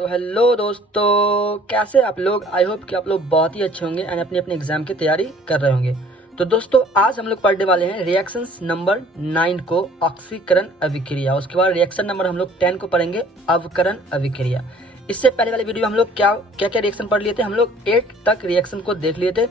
तो हेलो दोस्तों, कैसे आप लोग। आई होप कि आप लोग बहुत ही अच्छे होंगे एंड अपने अपने एग्जाम की तैयारी कर रहे होंगे। तो दोस्तों आज हम लोग पढ़ने वाले हैं रिएक्शंस नंबर 9 को, ऑक्सीकरण अभिक्रिया। उसके बाद रिएक्शन नंबर हम लोग 10 को पढ़ेंगे, अवकरण अभिक्रिया। इससे पहले वाले वीडियो में हम लोग क्या क्या रिएक्शन पढ़ लिए थे। हम लोग 8 तक रिएक्शन को देख लिए थे।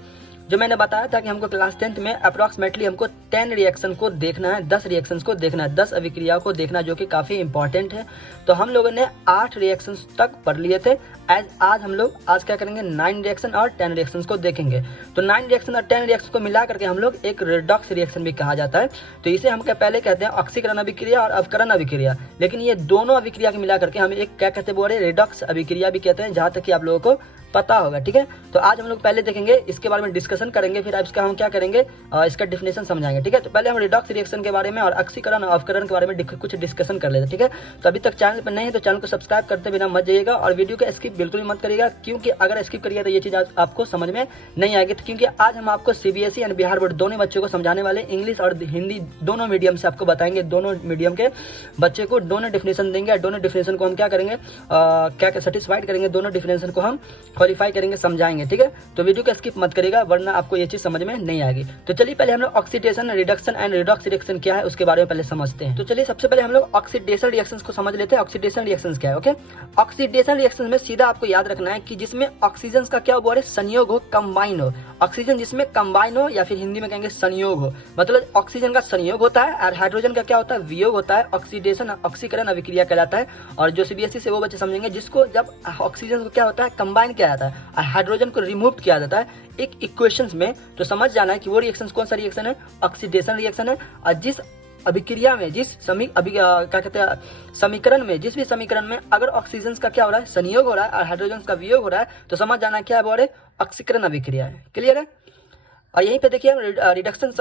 जो मैंने बताया था कि हमको क्लास 10th में अप्रॉक्सीमेटली हमको 10 रिएक्शन को देखना है, 10 रिएक्शंस को देखना है, 10 अभिक्रियाओं को देखना, जो कि काफ़ी इंपॉर्टेंट है। तो हम लोगों ने 8 रिएक्शंस तक पढ़ लिए थे। आज हम लोग क्या करेंगे, 9 रिएक्शन और 10 रिएक्शंस को देखेंगे। तो 9 रिएक्शन और 10 रिएक्शन को मिला करके हम लोग एक रिडॉक्स रिएक्शन भी कहा जाता है। तो इसे हम पहले कहते हैं ऑक्सीकरण अभिक्रिया और अवकरण अभिक्रिया, लेकिन ये दोनों अभिक्रिया के मिला करके हम एक क्या कहते हैं, रिडॉक्स अभिक्रिया भी कहते हैं, जहाँ तक कि आप लोगों को पता होगा। ठीक है, तो आज हम लोग पहले देखेंगे, इसके बारे में डिस्कशन करेंगे, फिर इसका हम क्या करेंगे, इसका डिफिनेशन समझाएंगे। ठीक है, तो पहले हम रिडॉक्स रिएक्शन के बारे में और ऑक्सीकरण और अवकरण के बारे में कुछ डिस्कशन कर लेते हैं। ठीक है, तो अभी तक चैनल पर नहीं है तो चैनल को सब्सक्राइब करते बिना मत जाइएगा और वीडियो को स्किप बिल्कुल मत करिएगा, क्योंकि अगर स्किप करिएगा तो ये चीज़ आपको समझ में नहीं आएगी। तो क्योंकि आज हम आपको सीबीएसई एंड बिहार बोर्ड दोनों बच्चों को समझाने वाले, इंग्लिश और हिंदी दोनों मीडियम से आपको बताएंगे, दोनों मीडियम के बच्चे को दोनों डिफिनेशन देंगे और दोनों डिफिनेशन को हम क्या करेंगे, क्या सेटिस्फाइड करेंगे, दोनों डिफिनेशन को हम क्वालिफाई करेंगे, समझाएंगे। ठीक है, तो वीडियो को स्किप मत करिएगा वरना आपको ये चीज समझ में नहीं आएगी। तो चलिए पहले हम लोग oxidation, reduction and redox reaction क्या है उसके बारे में पहले समझते हैं। तो चलिए सबसे पहले हम लोग ऑक्सीडेशन रिएक्शंस को समझ लेते हैं। ऑक्सीडेशन रिएक्शंस क्या है। ओके, ऑक्सीडेशन रिएक्शंस में सीधा आपको याद रखना है कि जिसमें ऑक्सीजन का क्या हो, संयोग हो, कंबाइन हो। ऑक्सीजन जिसमें कंबाइन हो या फिर हिंदी में कहेंगे संयोग हो, मतलब ऑक्सीजन का संयोग होता है और हाइड्रोजन का क्या होता है, वियोग होता है। ऑक्सीडेशन ऑक्सीकरण अभिक्रिया कहलाता है। और जो सीबीएसई से वो बच्चे समझेंगे जिसको जब ऑक्सीजन को क्या होता है, कंबाइन किया जाता है और हाइड्रोजन को रिमूव किया जाता है एक इक्वेशंस में, तो समझ जाना है कि वो रिएक्शन कौन सा रिएक्शन है, ऑक्सीडेशन रिएक्शन है। और जिस अभिक्रिया में, जिस क्या कहते हैं समीकरण में, जिस भी समीकरण में अगर ऑक्सीजन का क्या हो रहा है, संयोग हो रहा है और हाइड्रोजन का वियोग हो रहा है, तो समझ जाना क्या है, ऑक्सीकरण अभिक्रिया है। क्लियर है। और यहीं पे देखिए रिडक्शन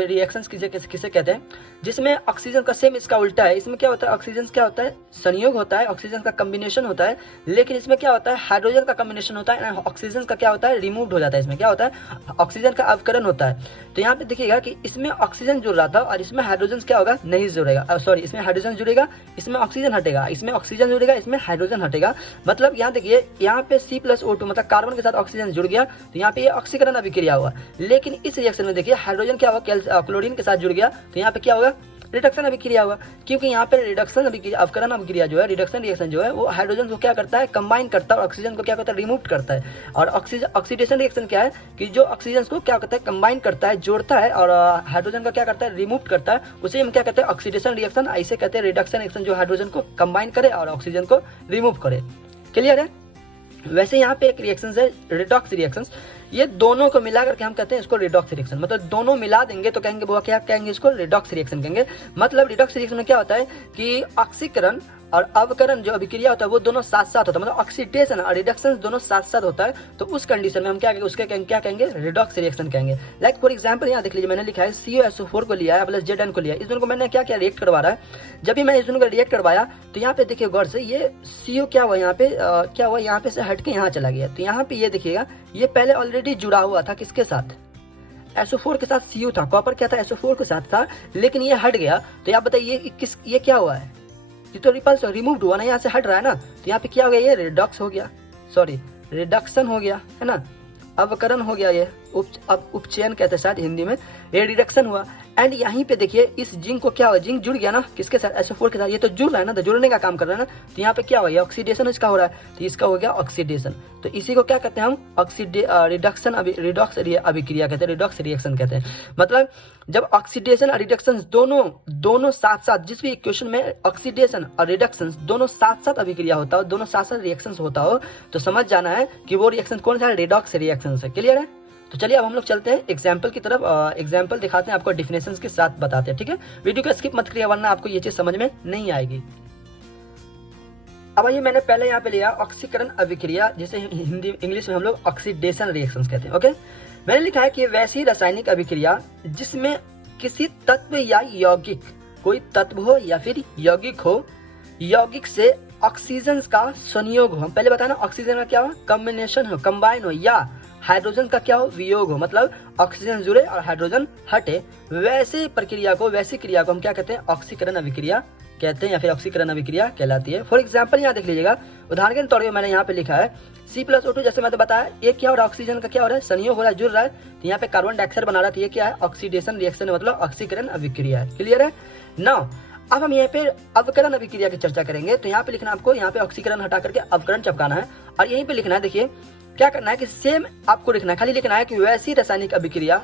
रिएक्शंस किसे कहते हैं, जिसमें ऑक्सीजन का सेम इसका उल्टा है। इसमें क्या होता है, ऑक्सीजन क्या होता है, संयोग होता है, ऑक्सीजन का कॉम्बिनेशन होता है, लेकिन इसमें क्या होता है, हाइड्रोजन का कॉम्बिनेशन होता है, ऑक्सीजन का क्या होता है, रिमूव हो जाता है। इसमें क्या होता है, ऑक्सीजन का अवकरण होता है। तो यहाँ पे देखिएगा कि इसमें ऑक्सीजन जुड़ रहा था और इसमें हाइड्रोजन क्या होगा, नहीं जुड़ेगा। सॉरी, इसमें हाइड्रोजन जुड़ेगा, इसमें ऑक्सीजन हटेगा, इसमें ऑक्सीजन जुड़ेगा, इसमें हाइड्रोजन हटेगा। मतलब यहाँ देखिए, यहाँ पे C+O2 मतलब कार्बन के साथ ऑक्सीजन जुड़ गया, तो यहाँ पे ये ऑक्सीकरण अभिक्रिया हुआ। लेकिन इस रिएक्शन में देखिए हाइड्रोजन क्या होगा, क्लोरीन के साथ जुड़ गया, तो यहाँ पे क्या होगा, रिडक्शन अभिक्रिया हुआ। क्योंकि यहाँ पे रिडक्शन अभिक्रिया, अवकरण अभिक्रिया जो है, रिडक्शन रिएक्शन जो है, वो हाइड्रोजन को क्या करता है, कंबाइन करता है और ऑक्सीजन को क्या करता है, रिमूव करता है। और ऑक्सीडेशन रिएक्शन क्या है कि जो ऑक्सीजन को क्या करता है, कंबाइन करता है, जोड़ता है, और हाइड्रोजन का क्या करता है, रिमूव करता है। उसे हम क्या कहते हैं, ऑक्सीडेशन रिएक्शन। ऐसे कहते हैं रिडक्शन रिएक्शन जो हाइड्रोजन को कंबाइन करे और ऑक्सीजन को रिमूव करे। क्लियर है। वैसे यहाँ पे एक रिएक्शन है रिडॉक्स रिएक्शंस, ये दोनों को मिला करके हम कहते हैं इसको रिडॉक्स रिएक्शन। मतलब दोनों मिला देंगे तो कहेंगे वो क्या कहेंगे, इसको रिडॉक्स रिएक्शन कहेंगे। मतलब रिडॉक्स रिएक्शन में क्या होता है कि ऑक्सीकरण और अवकरण जो अभिक्रिया होता है वो दोनों साथ साथ होता है, मतलब ऑक्सीडेशन और रिडक्शन दोनों साथ साथ होता है। तो उस कंडीशन में हम क्या कहेंगे, उसके क्या कहेंगे, रिडॉक्स रिएक्शन कहेंगे। लाइक फॉर एग्जांपल यहाँ देख लीजिए, मैंने लिखा है COSO4 को लिया है प्लस ZN को लिया है। इस दोनों को मैंने क्या रिएक्ट करवा रहा है। जब भी मैं इस दोनों को रिएक्ट करवाया तो यहाँ पे देखिए गौर से, ये CO क्या हुआ, यहाँ पे क्या हुआ, यहाँ पे से हट के यहाँ चला गया। तो यहाँ पे ये देखिएगा, ये पहले ऑलरेडी जुड़ा हुआ था किसके साथ, SO4 के साथ। CO था, कॉपर क्या था, SO4 के साथ था, लेकिन ये हट गया। तो आप बताइए ये क्या हुआ है, ये तो रिपल्स रिमूव हुआ ना, यहाँ से हट रहा है ना। तो यहाँ पे क्या हो गया, ये रिडॉक्स हो गया, सॉरी रिडक्शन हो गया, है ना, अवकरण हो गया, ये उपचयन कहते हैं शायद हिंदी में, ये रिडक्शन हुआ। एंड यहीं पे देखिए इस जिंक को क्या हुआ, जिंक जुड़ गया ना किसके साथ, SO4 के साथ। ये तो जुड़ रहा है ना, तो जुड़ने का काम कर रहा है ना। तो यहाँ पे क्या हुआ, ये ऑक्सीडेशन इसका हो रहा है, तो इसका हो गया ऑक्सीडेशन। तो इसी को क्या कहते हैं हम, रिडक्शन रिडॉक्स अभिक्रिया कहते हैं, रिडॉक्स रिएक्शन कहते हैं। मतलब जब ऑक्सीडेशन और रिडक्शन दोनों साथ साथ, जिस भी इक्वेशन में ऑक्सीडेशन और रिडक्शन दोनों साथ साथ अभिक्रिया होता हो, दोनों साथ साथ रिएक्शन होता हो, तो समझ जाना है कि वो रिएक्शन कौन सा है, रिडॉक्स रिएक्शन है। क्लियर है। तो चलिए अब हम लोग चलते हैं एग्जाम्पल की तरफ। एग्जाम्पल दिखाते हैं, आपको डिफिनेशंस के साथ बताते हैं। ठीक है, वीडियो को स्किप मत करिए वरना आपको ये चीज समझ में नहीं आएगी। अब ये मैंने पहले यहाँ पे लिया ऑक्सीकरण अभिक्रिया, जिसे हिंदी इंग्लिश में हम लोग ऑक्सीडेशन रिएक्शंस कहते हैं। ओके, मैंने लिखा है कि वैसी रासायनिक अभिक्रिया जिसमें किसी तत्व या यौगिक, कोई तत्व हो या फिर यौगिक हो, यौगिक से ऑक्सीजन का संयोग हो। हम पहले बताया ना, ऑक्सीजन का क्या हो, कॉम्बिनेशन हो, कंबाइन हो, या हाइड्रोजन का क्या हो, वियोग हो, मतलब ऑक्सीजन जुड़े और हाइड्रोजन हटे। वैसी प्रक्रिया को, वैसी क्रिया को हम क्या कहते हैं, ऑक्सीकरण अभिक्रिया कहते हैं या फिर ऑक्सीकरण अभिक्रिया कहलाती है। फॉर एग्जाम्पल यहाँ देख लीजिएगा, उदाहरण के तौर पर मैंने यहाँ पे लिखा है C+O2, जैसे मैंने बताया ये क्या हो रहा है, ऑक्सीजन का क्या हो रहा है, संयोग हो रहा है, जुड़ रहा है, तो यहाँ पे कार्बन डाइऑक्साइड बना रहा है, तो ये क्या है, ऑक्सीडेशन रिएक्शन, मतलब ऑक्सीकरण अभिक्रिया है। क्लियर है ना। अब हम यहाँ पे अवकरण अभिक्रिया की चर्चा करेंगे, तो यहाँ पे लिखना आपको, यहाँ पे ऑक्सीकरण हटा करके अवकरण चिपकाना है और यहीं पे लिखना है, देखिए क्या करना है कि सेम आपको लिखना है, खाली लिखना है कि वैसी रासायनिक अभिक्रिया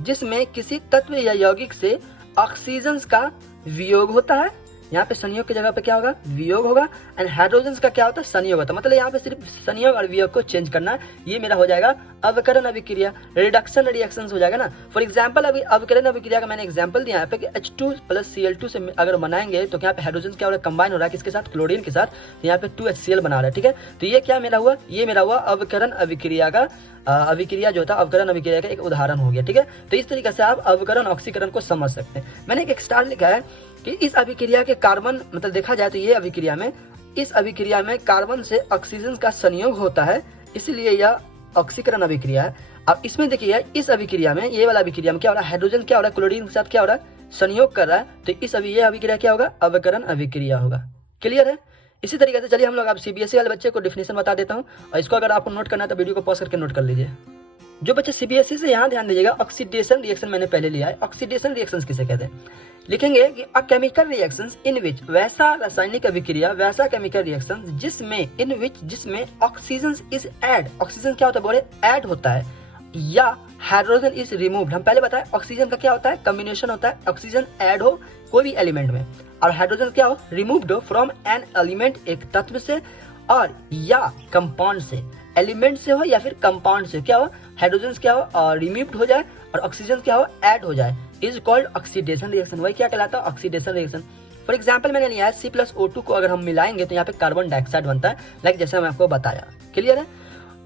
जिसमें किसी तत्व या यौगिक से ऑक्सीजन का वियोग होता है, यहाँ पे संयोग की जगह पे क्या होगा, वियोग होगा, एंड हाइड्रोजन का क्या होता है, संयोग होता है। मतलब यहाँ पे सिर्फ संयोग और वियोग को चेंज करना है, ये मेरा हो जाएगा अवकरण अभिक्रिया, रिडक्शन रिएक्शंस हो जाएगा ना। फॉर एग्जांपल अभी अवकरण अभिक्रिया का मैंने एग्जांपल दिया यहाँ पे कि H2 + Cl2 से अगर बनाएंगे तो यहाँ पे हाइड्रोजन क्या हो रहा है, कंबाइन हो रहा है किसके साथ, क्लोरीन के साथ, तो यहाँ पे 2HCl बना रहा है। ठीक है, तो ये क्या मेरा हुआ, ये मेरा हुआ अवकरण अभिक्रिया का अभिक्रिया जो था अवकरण अभिक्रिया का एक उदाहरण हो गया। ठीक है, तो इस तरीके से आप अवकरण ऑक्सीकरण को समझ सकते हैं। मैंने एक स्टार लिखा है कि इस अभिक्रिया के कार्बन, मतलब देखा जाए तो ये अभिक्रिया में, इस अभिक्रिया में कार्बन से ऑक्सीजन का संयोग होता है, इसलिए यह ऑक्सीकरण अभिक्रिया है। अब इसमें देखिए इस अभिक्रिया में, ये वाला अभिक्रिया में क्या हो रहा है, हाइड्रोजन क्या हो रहा है, क्लोरीन के साथ क्या हो रहा है, संयोग कर रहा है, तो इस ये अभिक्रिया क्या होगा, अवकरण अभिक्रिया होगा। क्लियर है। इसी तरीके से चलिए हम लोग अब CBSE वाले बच्चे को डिफिनेशन बता देता हूँ, और इसको अगर आपको नोट करना है तो वीडियो को पॉज करके नोट कर लीजिए। जो बच्चे CBSE से यहाँ ध्यान दीजिएगा, ऑक्सीडेशन रिएक्शन मैंने पहले लिया है। ऑक्सीडेशन रिएक्शंस किसे कहते हैं, लिखेंगे कि अ केमिकल रिएक्शंस इन विच, वैसा रासायनिक अभिक्रिया, वैसा केमिकल रिएक्शन जिसमें, इन विच जिसमें ऑक्सीजन इज ऐड, ऑक्सीजन क्या होता है बोले, ऐड होता है, या हाइड्रोजन इज रिमूव्ड। हम पहले बताए ऑक्सीजन का क्या होता है, कॉम्बिनेशन होता है, ऑक्सीजन ऐड हो कोई भी एलिमेंट में, और हाइड्रोजन क्या हो, रिमूव्ड हो फ्रॉम एन एलिमेंट, एक तत्व से, और या कंपाउंड से, एलिमेंट से हो या फिर कंपाउंड से क्या हो, हाइड्रोजन क्या हो रिमूव्ड हो जाए और ऑक्सीजन क्या हो, ऐड हो जाए, इज कॉल्ड ऑक्सीडेशन रिएक्शन। वही क्या कहलाता है, ऑक्सीडेशन रिएक्शन। फॉर एग्जाम्पल मैंने लिया है C+O2 को अगर हम मिलाएंगे तो यहाँ पे कार्बन डाइऑक्साइड बनता है, लाइक जैसे मैं आपको बताया। क्लियर है।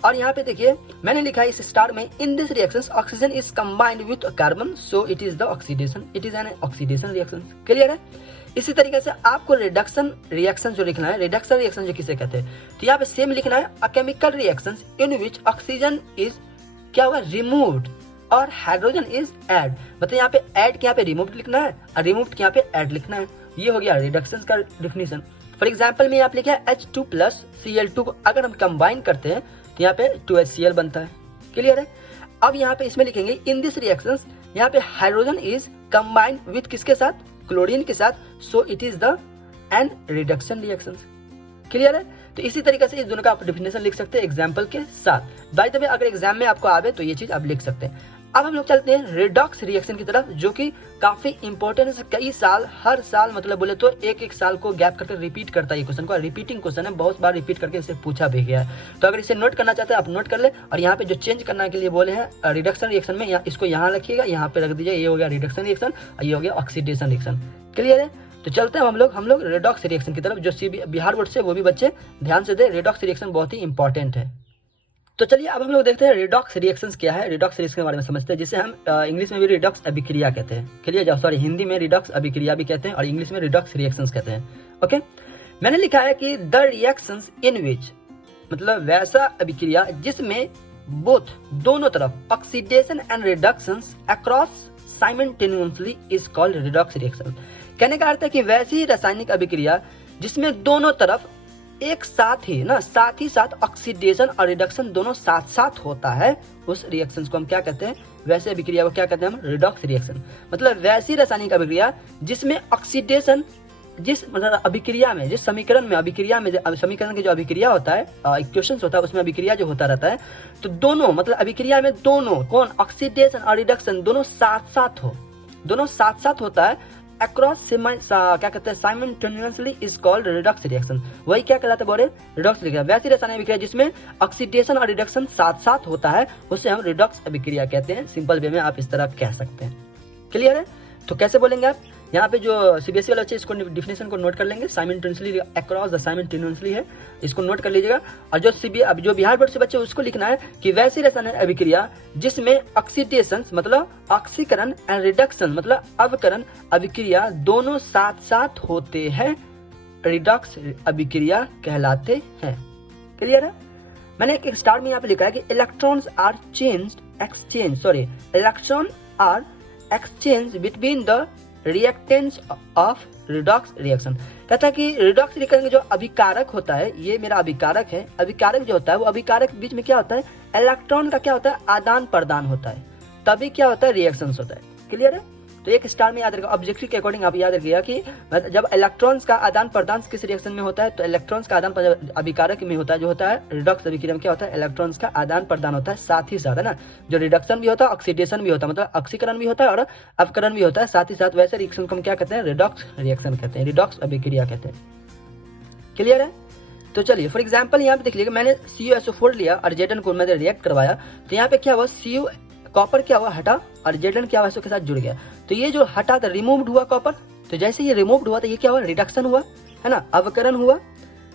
और यहाँ पे देखिए मैंने लिखा है इस स्टार में, in this reactions oxygen is combined with carbon, so it is the oxidation, it is an oxidation reaction. Clear है। इसी तरीके से आपको रिडक्शन रिएक्शन जो लिखना है, रिडक्शन रिएक्शन जो किसे कहते हैं, तो यहाँ पे सेम लिखना है, a chemical reactions in which oxygen is क्या होगा, रिमूव्ड, और हाइड्रोजन इज ऐड। मतलब यहाँ पे ऐड के यहाँ पे रिमूव्ड लिखना है और रिमूव्ड के यहाँ पे ऐड लिखना है। ये हो गया रिडक्शन का डिफिनेशन। फॉर एग्जाम्पल में आप लिखा है H2 + Cl2 को अगर हम कंबाइन करते हैं तो यहाँ पे 2HCl बनता है। क्लियर है। अब यहाँ पे इसमें लिखेंगे इन दिस रिएक्शंस, यहाँ पे हाइड्रोजन इज कंबाइंड विथ किसके साथ, क्लोरीन के साथ, so it is the an reduction reaction. Clear है। तो इसी तरीके से इस दोनों का आप डिफिनेशन लिख सकते हैं एग्जाम्पल के साथ। बाय द वे अगर एग्जाम में आपको आवे तो ये चीज आप लिख सकते हैं। अब हम लोग चलते हैं रिडॉक्स रिएक्शन की तरफ, जो कि काफी इंपॉर्टेंट है, कई साल, हर साल मतलब बोले तो एक साल को गैप करके रिपीट करता है ये क्वेश्चन को, रिपीटिंग क्वेश्चन है, बहुत बार रिपीट करके इसे पूछा भी गया है। तो अगर इसे नोट करना चाहते हैं आप नोट कर ले, और यहाँ पे जो चेंज करने के लिए बोले हैं रिडक्शन रिएक्शन में, इसको यहाँ रखिएगा, यहाँ पे रख दीजिए, ये हो गया रिडक्शन रिएक्शन और ये हो गया ऑक्सीडेशन रिएक्शन। क्लियर है। तो चलते हैं हम लोग रिडॉक्स रिएक्शन की तरफ, जो बिहार बोर्ड से वो भी बच्चे ध्यान से दे, रिडॉक्स रिएक्शन बहुत ही इंपॉर्टेंट है। तो चलिए अब हम लोग देखते हैं रिडॉक्स रिएक्शंस क्या है, रिडॉक्स रिएक्शन के बारे में समझते हैं, जिसे हम इंग्लिश में भी रिडॉक्स अभिक्रिया कहते हैं। क्लियर, सॉरी हिंदी में रिडॉक्स अभिक्रिया भी कहते हैं और इंग्लिश में रिडॉक्स रिएक्शंस कहते हैं। ओके, मैंने लिखा है कि द रिएक्शंस इन विच, मतलब वैसा अभिक्रिया जिसमें बोथ दोनों तरफ oxidation and reductions across simultaneously is called redox reaction. कहने का अर्थ है कि वैसी रासायनिक अभिक्रिया जिसमें दोनों तरफ एक साथ ही ना, साथ ही साथ ऑक्सीडेशन और रिडक्शन दोनों साथ साथ होता है, उस रिएक्शन को हम क्या कहते हैं, वैसे अभिक्रिया को क्या कहते हैं हम, रिडॉक्स रिएक्शन। मतलब वैसी रासायनिक अभिक्रिया जिसमें ऑक्सीडेशन, जिस मतलब अभिक्रिया में, जिस समीकरण में, अभिक्रिया में, समीकरण की जो अभिक्रिया होता है, इक्वेशन होता है, उसमें अभिक्रिया जो होता रहता है, तो दोनों मतलब अभिक्रिया में दोनों कौन, ऑक्सीडेशन और रिडक्शन दोनों साथ साथ हो, दोनों साथ साथ होता है, अक्रॉस क्या कहते हैं, simultaneously is called redox reaction. वही क्या कहलाता है बोले, रिडॉक्स रिएक्शन। वैसी रासायनिक अभिक्रिया जिसमें ऑक्सीडेशन और रिडक्शन साथ साथ होता है, उसे हम रिडॉक्स अभिक्रिया कहते हैं। सिंपल वे में आप इस तरह कह सकते हैं। क्लियर है। तो कैसे बोलेंगे आप, यहाँ पे जो CBSE वाला बच्चे इसको डिफिनेशन को नोट कर लेंगे, साइमल्टेनियसली अक्रॉस द साइमल्टेनियसली है, इसको नोट कर लीजिएगा। और जो बिहार बोर्ड से बच्चे उसको लिखना है कि वैसी रासायनिक अभिक्रिया जिसमें ऑक्सीडेशन मतलब ऑक्सीकरण एंड रिडक्शन मतलब अवकरण अभिक्रिया दोनों साथ साथ होते हैं, रिडॉक्स अभिक्रिया कहलाते हैं। क्लियर है। मैंने एक स्टार में यहाँ पे लिखा है कि electrons are exchange between the reactants of redox reaction. कहता है कि रिडॉक्स रिएक्शन जो अभिकारक होता है, ये मेरा अभिकारक है, अभिकारक जो होता है वो अभिकारक के बीच में क्या होता है, इलेक्ट्रॉन का क्या होता है, आदान प्रदान होता है, तभी क्या होता है, रिएक्शंस होता है। क्लियर है? तो एक स्टार में याद रखिएगा, ऑब्जेक्टिव के अकॉर्डिंग आप याद रखिएगा कि जब इलेक्ट्रॉन्स का आदान प्रदान किस रिएक्शन में होता है, तो इलेक्ट्रॉन्स का आदान प्रदान अभिकारक में होता है, जो होता है रिडॉक्स अभिक्रिया में क्या होता है, इलेक्ट्रॉन्स का आदान प्रदान होता है, साथ ही साथ है ना, जो रिडक्शन भी होता है, ऑक्सीडेशन भी होता है, मतलब ऑक्सीकरण भी होता है और अपकरण भी होता है, साथ ही साथ वैसे रिएक्शन को हम क्या कहते हैं, रिडॉक्स रिएक्शन कहते हैं, रिडॉक्स अभिक्रिया कहते हैं। क्लियर है? तो चलिए फॉर एग्जाम्पल यहाँ पे देख लीजिए, मैंने CuSO4 लिया, अर्जेंटन को मैंने रिएक्ट करवाया, तो यहाँ पे क्या हुआ, कॉपर क्या हुआ, हटा, अर्जेंटन क्या हुआ, इसके साथ जुड़ गया। तो ये जो हटा था, रिमूव्ड हुआ कॉपर, तो जैसे ये रिमूव्ड हुआ तो ये क्या हुआ, रिडक्शन हुआ, है ना, अवकरण हुआ,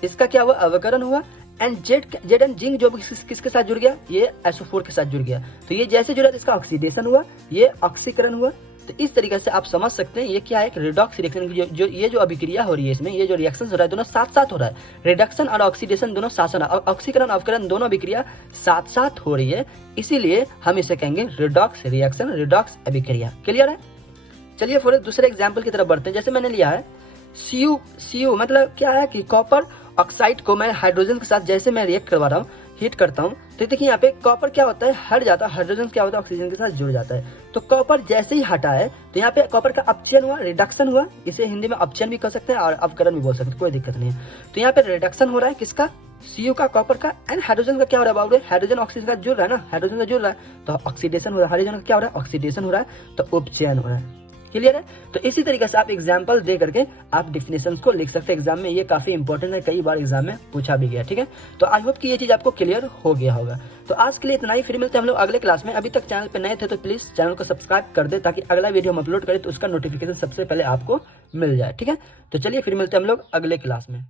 इसका क्या हुआ, अवकरण हुआ। एंड जेड एंड जिंक जो किसके साथ जुड़ गया, ये SO4 के साथ जुड़ गया, तो ये जैसे जुड़ा तो इसका ऑक्सीडेशन हुआ, ये ऑक्सीकरण हुआ। तो इस तरीके से आप समझ सकते हैं ये क्या है, एक रिडॉक्स रिएक्शन की जो ये जो अभिक्रिया हो रही है, इसमें ये जो रिएक्शन हो रहा है दोनों साथ साथ हो रहा है, रिडक्शन और ऑक्सीडेशन दोनों साथ साथ, ऑक्सीकरण अवकरण दोनों अभिक्रिया साथ साथ हो रही है, इसीलिए हम इसे कहेंगे रिडॉक्स रिएक्शन, रिडॉक्स अभिक्रिया। क्लियर है? चलिए फिर दूसरे एग्जाम्पल की तरफ बढ़ते हैं। जैसे मैंने लिया है Cu मतलब क्या है कि कॉपर ऑक्साइड को मैं हाइड्रोजन के साथ जैसे मैं रिएक्ट करवा रहा हूँ, हीट करता हूँ, तो देखिए यहाँ पे कॉपर क्या होता है, हट जाता है, हाइड्रोजन क्या होता है, ऑक्सीजन के साथ जुड़ जाता है। तो कॉपर जैसे ही हटा है तो यहाँ पे कॉपर का अपचयन हुआ, रिडक्शन हुआ, इसे हिंदी में अपचयन भी कर सकते हैं और अवकरण भी बोल सकते हैं, कोई दिक्कत नहीं है। तो यहाँ पे रिडक्शन हो रहा है किसका, Cu का, कॉपर का, एंड हाइड्रोजन का क्या हो रहा है, हाइड्रोजन ऑक्सीजन का जुड़ रहा है ना, हाइड्रोजन का जुड़ रहा है तो ऑक्सीडेशन हो रहा है, हाइड्रोजन का क्या हो रहा है, ऑक्सीडेशन हो रहा है, तो उपचयन हो रहा है। क्लियर है? तो इसी तरीके से आप एग्जाम्पल दे करके आप डिफिनेशंस को लिख सकते हैं एग्जाम में, ये काफी इंपॉर्टेंट है, कई बार एग्जाम में पूछा भी गया। ठीक है, तो आई होप कि ये चीज आपको क्लियर हो गया होगा। तो आज के लिए इतना ही, फिर मिलते हैं हम लोग अगले क्लास में। अभी तक चैनल पे नए थे तो प्लीज चैनल को सब्सक्राइब कर दे, ताकि अगला वीडियो हम अपलोड करें तो उसका नोटिफिकेशन सबसे पहले आपको मिल जाए। ठीक है, तो चलिए फिर मिलते हैं हम लोग अगले क्लास में।